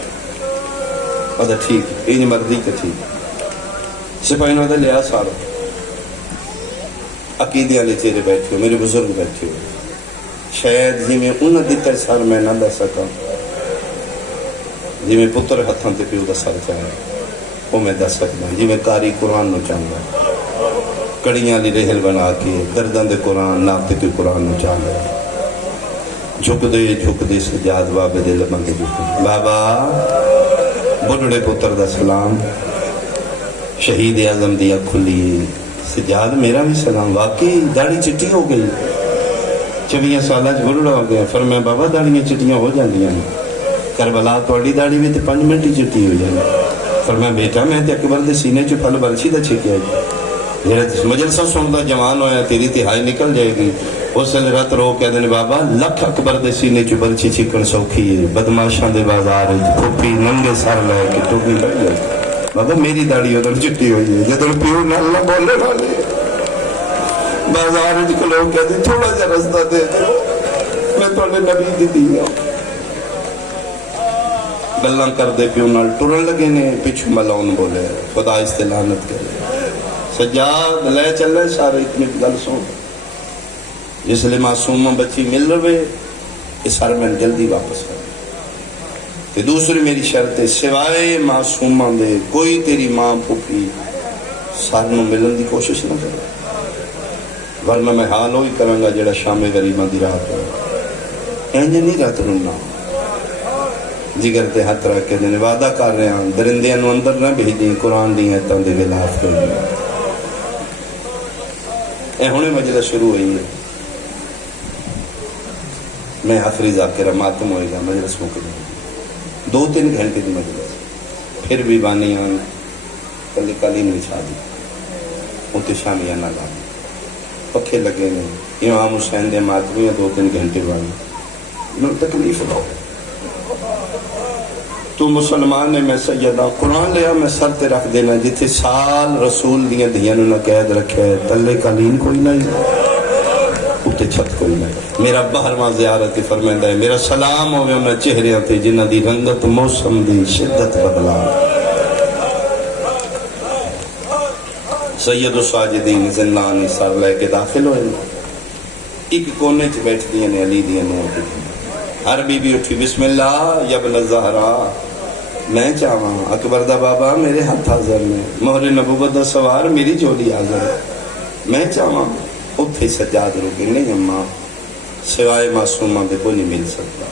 وعدہ ٹھیک یہ مردی کے ٹھیک سپاہی نے وعدہ لیا سارا عقیدیاں لے چیرے بیٹھے ہو میرے بزرگ بیٹھے ہو شاید جی میں انہاں دیتر سر میں نہ دے سکا جی میں پتر ہتھاں تے پیو دا سر چاہے وہ میں دے سکتا جی میں کاری قرآن نو چاہتا کڑیاں لی رحل بنا کے دردن دے قرآن ناتے کے قرآن نو چاہتا جھک دے سجاد بابے دے لبن دے جھک بابا بڑھڑے پتر دا سلام شہید اعظم دیا کھلی سجاد میرا بھی سلام واقعی داڑھی چٹی ہو گئی 24 سالہ بڑھڑا ہو گیا فرمایا بابا داڑھیاں چٹیاں ہو جاندیاں کربلا توڑی داڑھی بھی تے 5 منٹ ہی چٹی ہو جائے فرمایا بیٹا میں تے اکبر دے سینے چ پھل برچی دا چھکیا جی مجلسہ سنتا جوان ہویا تیری تہائی نکل جائے گی اس لئے رات رو کہہ دینے بابا لکھ اکبر دے سینے چ برچی چھکن سوکھی ہے بدماشاں دے بازار کھوپی ننگے سر لے کے ٹوپی بیٹھ جائے بابا میری داڑھی ادھر چٹی ہوئی ہے جدھر پیو نہ بولنے والے بازار کو لوگ کہتے تھوڑا جا رستہ دے دو میں تھوڑے نبی دی دیا گلاں کر دے پیو نال ٹرن لگے نے پیچھو ملون بولے خدا استلانت کرے سجاد لے چلے سارے اتنی گل سن جس لئے معصومہ بچی مل رہے اس ہر میں جلدی واپس کر کہ دوسری میری شرط ہے سوائے معصومہ دے کوئی تیری ماں پوپی سارنوں ملن دی کوشش نہ کرے ورنہ میں حال ہوئی کروں گا جڑا شام غریباں دی رات ہے اینجے نہیں رات رہنا جگر تے ہاتھ رکھ کے دینے وعدہ کر رہے ہیں درندیاں نو اندر نہ بھیجیں قرآن دی ہے تاں دے غلاف کر دیں اے ہونے مجلس شروع ہوئی ہے میں حفری ذاکرہ ماتم ہوئے گا مجلس مکمل 2-3 گھنٹے کی مجلس پھر بھی بانی آن کلی کالی نہیں چھا دی انتے شامیاں نہ گا پکھے لگے نہیں امام حسین دے ماتمی 2-3 گھنٹے بانی میں تکلیف لاؤ تو مسلمان نے میں سیدہ قرآن لیا میں سر تے رکھ دینا جتھے سال رسول دیا دھیانوں نہ قید رکھے تلے قالین کوئی نہیں اتے چھت کوئی نہیں میرا بہرواں زیارت فرمیندہ ہے میرا سلام ہوئے انہیں چہریاں تھے جنہ دی رنگت موسم دی شدت بدلا سید الساجدین زنانی سر لے کے داخل ہوئے ایک کونے چ بیٹھ دیا نے علی دیا نے ہر بی بی اٹھی بسم اللہ یبن الزہرا میں چاہاں اکبر دا بابا میرے ہاتھ حاضر میں مہر نبوت دا سوار میری جوڑی حاضر میں چاہاں اتھے سجاد روکے نہیں اماں سوائے معصومہ دے کو نہیں مل سکتا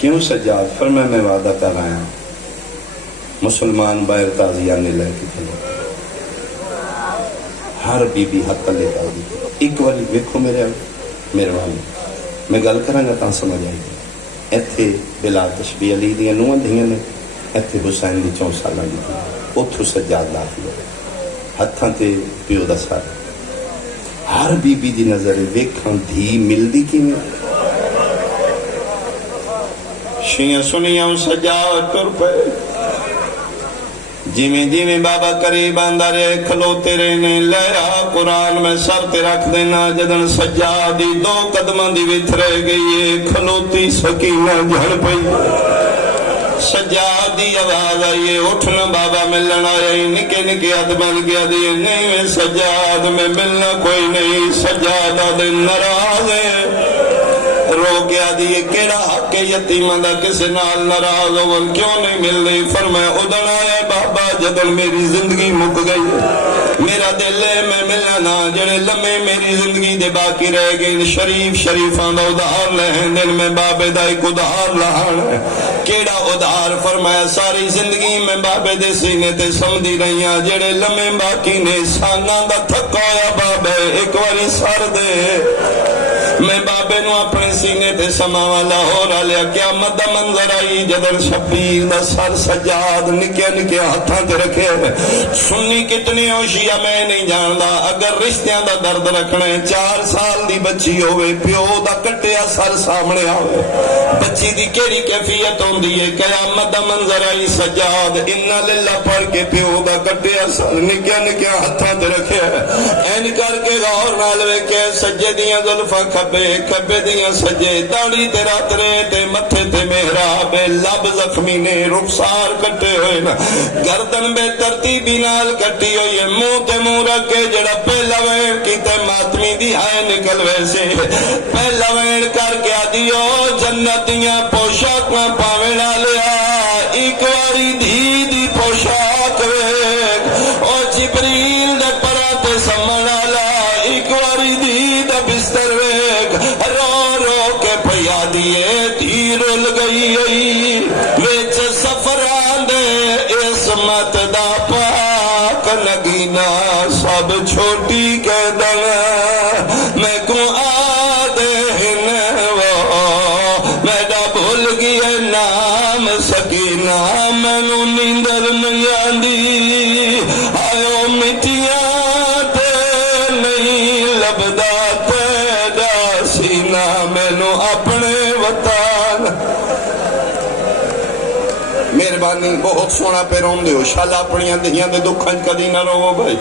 کیوں سجاد فرمائے میں وعدہ کر آیا مسلمان باہر تازیانے لے کے تھے ہر بی بی حق لے کر دی ایک والی ویکھو میرے والی میں گل کریں گا تاں سمجھ آئی ایتھے بلا تشبیہ علی دیا نوہ دھیاں نے ایتھے حسین دی 4 سالہ دی تھی اتھو سجاد داخل ہوئے ہتھاں تے پیو دا سارے ہر بی بی دی نظر ویکھاں دھی مل دی کی میں شیعہ سنیاں سجاد کر پہ جیویں بابا قریب آندا رہے کھلوتے رہنے لیا قرآن میں سر تے رکھ دینا جدن سجادی 2 قدماں دی وچ رہ گئی کھلوتی سکینہ جھڑ پئی سجادی آواز آئی اٹھنا بابا ملن آئے نکے نکے ہاتھ بن گیا دیے نہیں میں سجاد میں ملنا کوئی نہیں سجادہ دے ناراض ہے رو گیا دیئے کیڑا حق یتیمہ دا کسے نال ناراض ہو کیوں نہیں مل رہی فرمایا ادھر آئے بابا جدن میری زندگی مک گئی میرا دل ہے میں ملنا نہ جڑے لمحے میری زندگی دے باقی رہ گئے شریفاں دا ادھار لہن دن میں بابے دا ایک ادھار لہن کیڑا ادھار فرمایا ساری زندگی میں بابے دے سینے تے سمدھی رہیاں جڑے لمحے باقی نے ساناں دا تھکایا بابے ایک واری سر دے میں بابے نو اپنے سینے تے سماوا لاہور لیا قیامت دا منظر آئی جدر شبیر دا سر سجاد نکیا نکیا ہتھاں تے رکھے سنی کتنی ہوشیا میں نہیں جاندا اگر رشتیاں دا درد رکھنے 4 سال دی بچی ہوئے پیو دا کٹیا سر سامنے آوے بچی دی کیڑی کیفیت ہوندی ہے قیامت دا منظر آئی سجاد انا للہ پڑھ کے پیو دا کٹیا سر نکیا نکیا ہتھاں تے رکھے این کر کے غور نال ویکھے سجے دیاں زلفاں کھبے کھبے دیاں سجے داڑھی تے راترے تے متھے تے محراب لب زخمی نے رخسار کٹے ہوئے نا گردن بے ترتیبی نال کٹی ہوئی ہے منہ تے منہ رکھ کے جڑا پہلا وین کیتے ماتمی دی ہائے نکل ویسے پہلا وین کر کے آدیو جنتیاں پوشاکاں پاویں لیا ایک واری دھی دی پوشاک ویک او جبریل دے پراتے سمنا لا ایک واری دھی دا بستر ویک رو رو کے پیا دیے دھی رول گئی ویچ سفران دے عصمت دا پاک نگینا سب چھوٹی کے دن میں کو آدھے میڈا بھول گئے نام سکینہ مینو نیندر نہیں آندی آئیو مٹیاں تے نہیں لبدا تیرا سینہ مینو اپنے وطن مہربانی بہت سونا پہ رون دیو شالا اپنیاں دہیاں دے دکھاں کدی نہ رو بھائی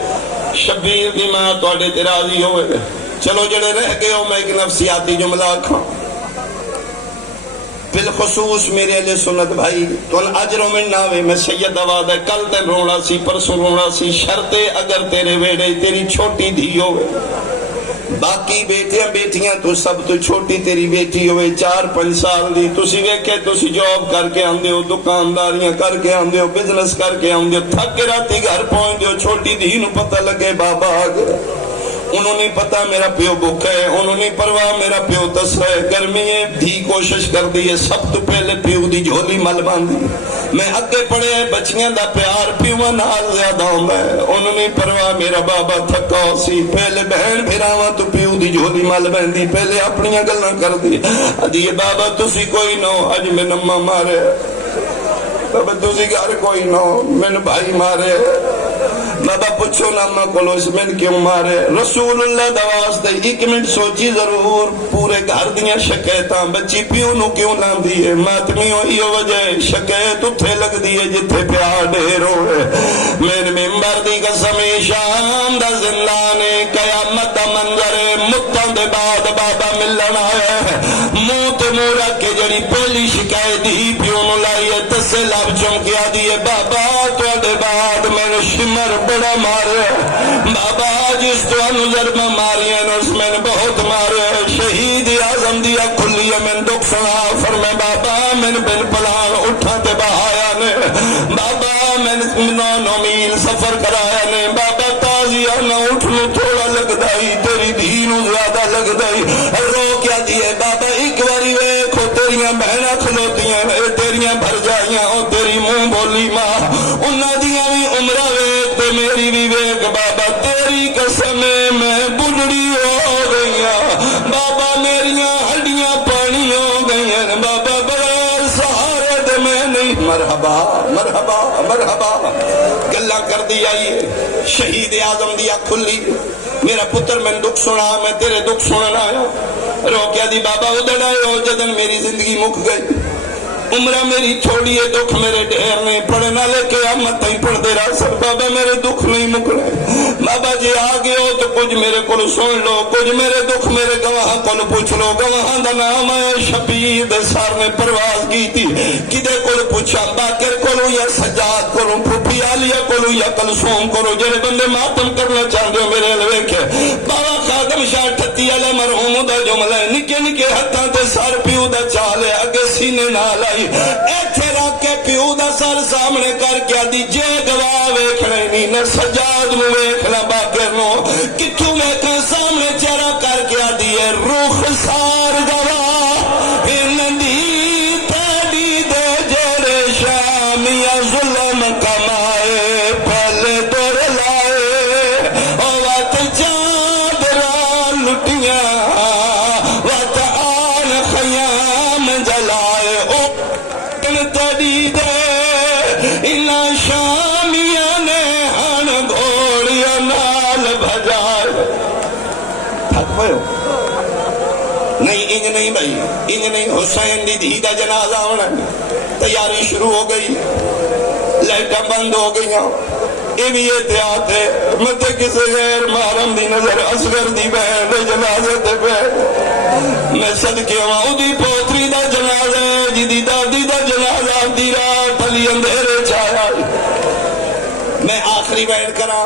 شبیر دی ماں توڑے تے راضی ہوئے چلو جڑے رہ گئے ہو میں ایک نفسیاتی جملہ کھاں بالخصوص میرے علیہ سنت بھائی تو اجروں میں ناوے میں سید آواز ہے کل تے رونا سی پرسوں رونا سی شرطے اگر تیرے ویڑے تیری چھوٹی دھی ہوئے باقی بیٹیاں تو سب تو چھوٹی تیری بیٹی ہوئے 4-5 سال دی تسی ویکھے تسی جاب کر کے آندے ہو دکانداریاں کر کے آندے ہو بزنس کر کے آندے ہو تھک کے راتی گھر پہنچ دے ہو چھوٹی دھی نو پتہ لگے بابا آ گیا انہوں نے پتا میرا پیو بھوک ہے انہوں نے پرواہ میرا پیو تس ہے گرمی ہے دھی کوشش کر دی ہے سب تو پہلے پیو دی جھولی مل باندھی میں اگے پڑے بچیاں دا پیار پیو نال زیادہ ہوندا ہے انہوں نے پرواہ میرا بابا تھکا سی پہلے بہن بھراواں تو پیو دی جھولی مل باندھی پہلے اپنیاں گلاں کر دی ادی بابا تسی کوئی نہ اج میں نما مارے بابا تسی گھر کوئی نہ میں بھائی مارے بابا پوچھو ناما کولو اس میں کیوں مارے رسول اللہ دواز دے 1 منٹ سوچی ضرور پورے گھر دیاں شکایتاں بچی پیو نو کیوں لان دیئے ماتمی ہوئی وجہ شکایت اتھے لگ دیئے جتھے پیار ڈھیر ہوئے میں ممبر دی قسم شام دا زندانے قیامت دا منظر متن دے بعد بابا ملن آیا ہے منہ تے منہ رکھ کے جڑی پہلی شکایت ہی پیو نو لائیے تسے لب چمکیا دیئے بابا تو دے بعد میں نے شمر بڑا مارے بابا جس تو انظر میں ماری ہے اس میں نے بہت مارے شہید اعظم دیا کھلی ہے میں دکھ سنا فرمائے بابا میں نے بن پلان اٹھا تے بہایا نے بابا میں نے 9 میل سفر کرایا نے بابا تازیہ نہ اٹھنو تھوڑا لگ دائی تیری دھینو زیادہ لگ دائی رو کیا دیئے بابا ایک باری ویکھو تیریاں بہنہ کھلوتیاں تیریاں بھر جائیاں اور تیری منہ بولی ماں انہ دیاں بھی عمرہ ویک تے میری بھی ویک بابا تیری قسم میں بلڑی ہو گئیاں بابا میریاں ہڈیاں پانی ہو گئیاں بابا بغیر سہارے دے میں نہیں مرحبا مرحبا مرحبا گلہ کر دی آئیے شہید اعظم دیا کھلی میرا پتر میں دکھ سنا میں تیرے دکھ سننا آیا رو کیا دی بابا ادھر آئے ہو جدن میری زندگی مک گئی عمرہ میری چھوڑی ہے دکھ میرے ڈھیر نہیں پڑھنا لے کے آمد تھی پڑھ دے رہا سر بابا میرے دکھ نہیں مکنے بابا جی آگے ہو تو کچھ میرے کو سن لو کچھ میرے دکھ میرے گواہ کو پوچھ لو گواہ دا نام ہے شبیر سار نے پرواز کی تھی کدے کو پوچھا باکر کو یا سجاد کو پھوپھی آلیا کو یا کلثوم کو جڑے بندے ماتم کرنا چاہتے ہو میرے لوے کے بابا خادم شاہ ٹھتی علی مرحوم دا جملہ نکے نکے ہتھاں تے سار پیو دا چالے اگے سینے نال ایتھے رکھ کے پیو دا سر سامنے کر کے آدھی جے گواہ ویکھنا نہیں نہ سجاد نو ویکھنا باکر نو کتھوں ویکھنا سامنے چہرہ کر کے آدھی ہے روح سار گواہ ان دی تیڑی دے جڑے شامیاں ظلم کمائے پہلے دور لائے او وات چادرہ لٹیاں وطن تیری دے انہاں شامیاں نے ہن گھوڑیاں نال بھجائے تھک پئے ہو نہیں انج نہیں بھائی انج نہیں حسین دی دھی دا جنازہ ہونا تیاری شروع ہو گئی لائٹاں بند ہو گئیاں یہ بھی احتیاط ہے مت کسی غیر محرم دی نظر اصغر دی بہن دے جنازے تے پہ میں صدقے ہوں اودی پوتری دا جنازہ ہے جدی دادی دا جنازہ دی رات علی اندھیرے چھایا میں آخری بیٹھ کرا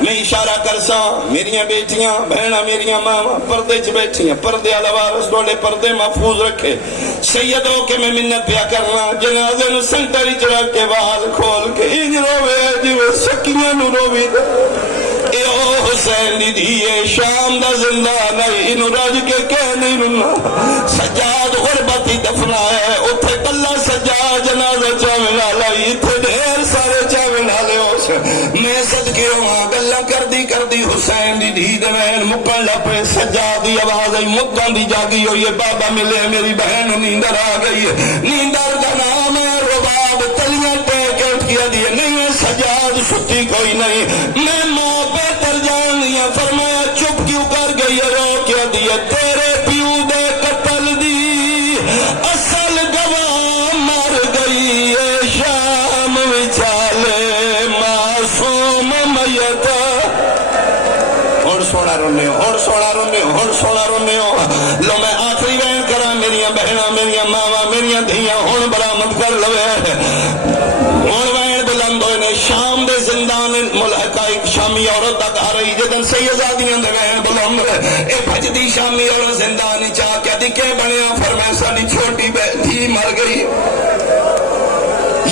میں اشارہ کرسا میریاں بیٹیاں بہناں میریاں ماما پردے چ بیٹھیاں پردے والا وارث ڈولے پردے محفوظ رکھے سید ہو کے میں منت پیا کرنا جنازے نو سنٹر وچ رکھ کے وال کھول کے انج روے جویں سکیاں نو روی دے اے او حسین دی دھیے شام دا زندہ نہیں انو رج کے کہہ نہیں رنا سجاد غربتی دفنایا ہے اتھے کلا سجاد جنازہ چاویں والا اتھے ڈھیر سارے چاویں والے اس میں صدقے ہوں گلا کردی حسین دی دھی دے بہن مکن لپے سجاد دی آواز آئی مکن دی جاگی ہوئی ہے بابا ملے میری بہن نیندر آ گئی ہے نیندر دا نام ہے رباب تلیاں ٹیک اٹھ کیا دیے نہیں ہے سجاد ستی کوئی نہیں میں ماں بہتر جان دیا فرمایا چپ کیوں کر گئی ہے رو کیا دیے تیرے پیو دے قتل دی اصل گواہ مر گئی ہے شام وچالے معصوم میت اور سونا رونے ہو لو میں آخری بین کرا میریاں بہناں میریاں ماما میریاں دھیاں ہون برآمد کر لوے ہون بین بلند ہوئے نے شام دے زندان ملحقہ ایک شامی عورت تک آ رہی جدن سیدزادیاں دے بین بلند اے بھجدی شامی عورت زندانی چاہ کیا دی کے بنیا فرمائے ساڑی چھوٹی دھی مر گئی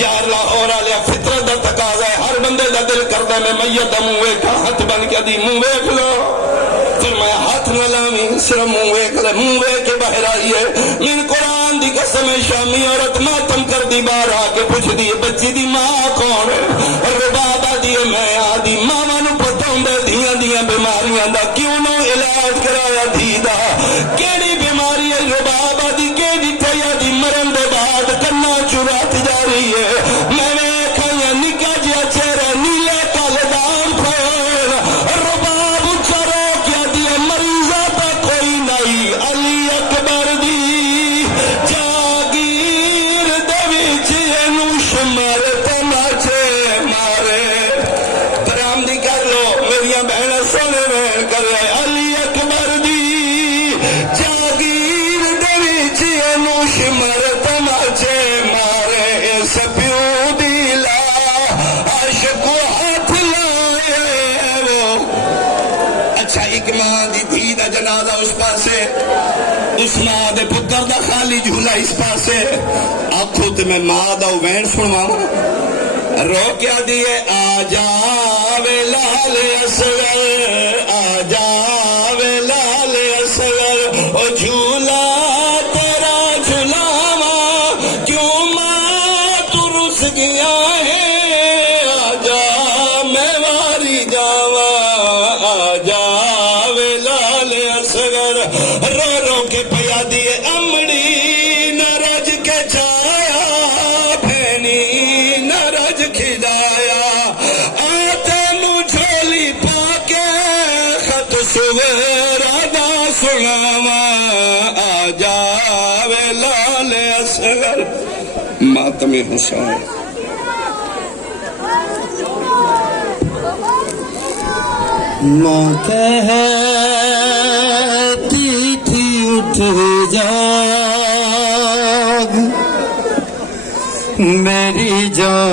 یار لاہور آلیا فطرت دا تقاضا ہے ہر بندے دا دل کردہ میں میت منہ ویکھا ہاتھ بن کے دی منہ ویکھ لو فرمایا ہاتھ نہ لامی صرف منہ ویکھ لے منہ ویکھ کے باہر آئی ہے من قرآن دی قسم شامی عورت ماتم کر دی باہر آ کے پوچھ دی بچی دی ماں کون ہے اور ربابہ دی میں آدھی ماما نو پتہ ہوندے دھیاں دیاں بیماریاں دا کیوں نو علاج کرایا دھی دا کیڑی بیماری ہے ربابہ دی کیڑی تھیا دی مرن دے بعد کنا چرات جا رہی ہے میں نے کھایا نکا جیا چہرہ نیلے کالدان پھول رباب چرو کیا دیا مریضہ پہ کوئی نہیں علی اکبر دی جاگیر دویچ نوش مر تماچے مارے برامدی کر لو میریاں بہنیں سونے بہن کر رہے علی اکبر دی جاگیر دویچ نوش مر تماچے مارے اس پیو دیلا عاشق و ہاتھ لائے وہ اچھا ایک ماں دی دھی دا جنازہ اس پاسے اس ماں دے پتر دا خالی جھولا اس پاسے آنکھوں تے میں ماں دا وین سنواں رو کیا دیے آ جاوے لال اصغر آ جاوے لال اصغر او جھولا تیرا جھلاواں کیوں ماں تو رس گیا ہے آ جا میں واری جاواں آ جاوے لال اصغر رو رو کے پیا دیے امڑی نہ رج کے جایا بھینی نہ رج کھدایا آتے مجھولی پاکے خط سویرہ دا سناواں آ جاوے لال اصغر ماتم حسین موت ہے تھی اٹھ جاگ میری جان